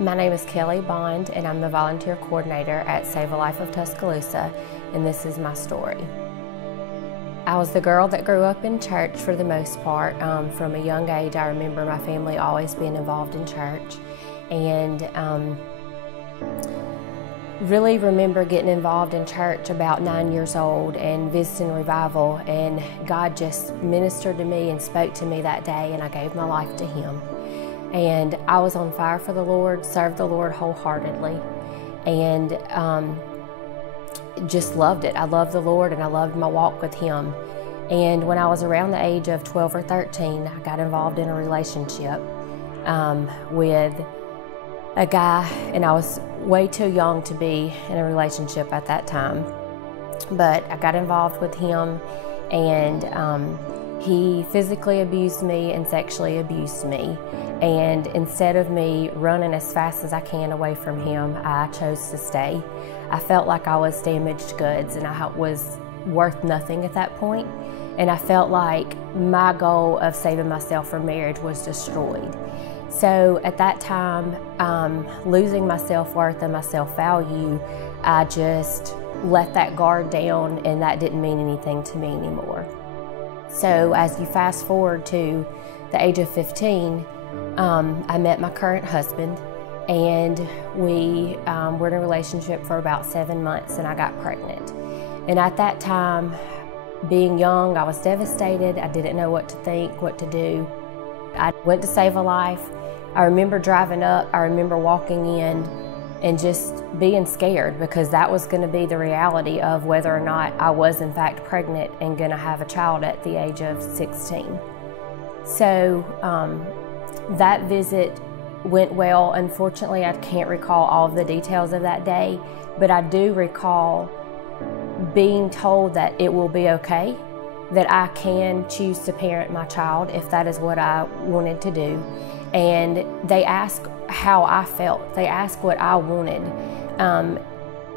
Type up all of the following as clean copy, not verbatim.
My name is Kelley and I'm the volunteer coordinator at Save a Life of Tuscaloosa, and this is my story. I was the girl that grew up in church for the most part. From a young age, I remember my family always being involved in church, and really remember getting involved in church about 9 years old and visiting revival, and God just ministered to me and spoke to me that day, and I gave my life to Him. And I was on fire for the Lord, served the Lord wholeheartedly, and just loved it. I loved the Lord and I loved my walk with Him. And when I was around the age of 12 or 13, I got involved in a relationship with a guy, and I was way too young to be in a relationship at that time. But I got involved with him, and he physically abused me and sexually abused me. And instead of me running as fast as I can away from him, I chose to stay. I felt like I was damaged goods and I was worth nothing at that point. And I felt like my goal of saving myself from marriage was destroyed. So at that time, losing my self-worth and my self-value, I just let that guard down, and that didn't mean anything to me anymore. So as you fast forward to the age of 15, I met my current husband, and we were in a relationship for about 7 months, and I got pregnant. And at that time, being young, I was devastated. I didn't know what to think, what to do. I went to Save a Life. I remember driving up, I remember walking in and just being scared, because that was going to be the reality of whether or not I was in fact pregnant and going to have a child at the age of 16. So that visit went well. Unfortunately, I can't recall all of the details of that day, but I do recall being told that it will be okay, that I can choose to parent my child if that is what I wanted to do. And they asked how I felt. They asked what I wanted.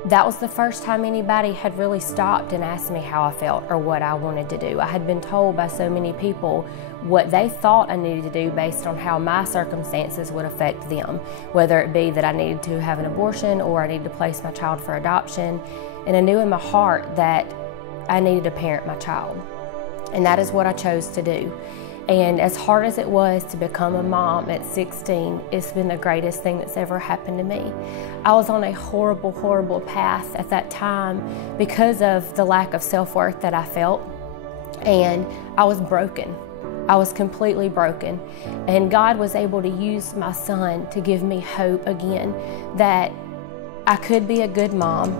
That was the first time anybody had really stopped and asked me how I felt or what I wanted to do. I had been told by so many people what they thought I needed to do based on how my circumstances would affect them, whether it be that I needed to have an abortion or I needed to place my child for adoption. And I knew in my heart that I needed to parent my child. And that is what I chose to do. And as hard as it was to become a mom at 16, it's been the greatest thing that's ever happened to me. I was on a horrible, horrible path at that time because of the lack of self-worth that I felt. And I was broken. I was completely broken. And God was able to use my son to give me hope again, that I could be a good mom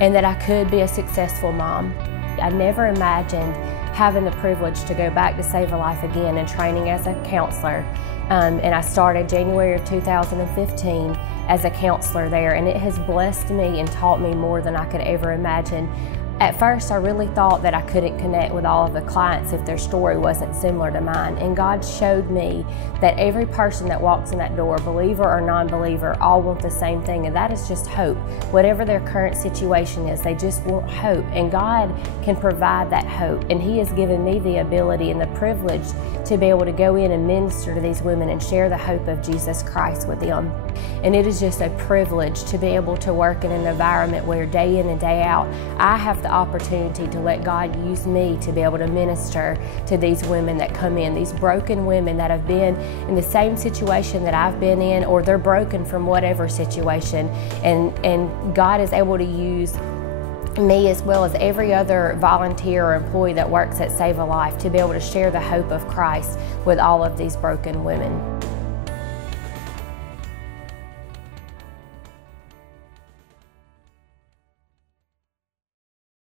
and that I could be a successful mom. I never imagined having the privilege to go back to Save a Life again and training as a counselor. And I started January of 2015 as a counselor there, and it has blessed me and taught me more than I could ever imagine. At first, I really thought that I couldn't connect with all of the clients if their story wasn't similar to mine. And God showed me that every person that walks in that door, believer or non-believer, all want the same thing, and that is just hope. Whatever their current situation is, they just want hope. And God can provide that hope. And He has given me the ability and the privilege to be able to go in and minister to these women and share the hope of Jesus Christ with them. And it is just a privilege to be able to work in an environment where day in and day out, I have the opportunity to let God use me to be able to minister to these women that come in, these broken women that have been in the same situation that I've been in, or they're broken from whatever situation. And God is able to use me as well as every other volunteer or employee that works at Save a Life to be able to share the hope of Christ with all of these broken women.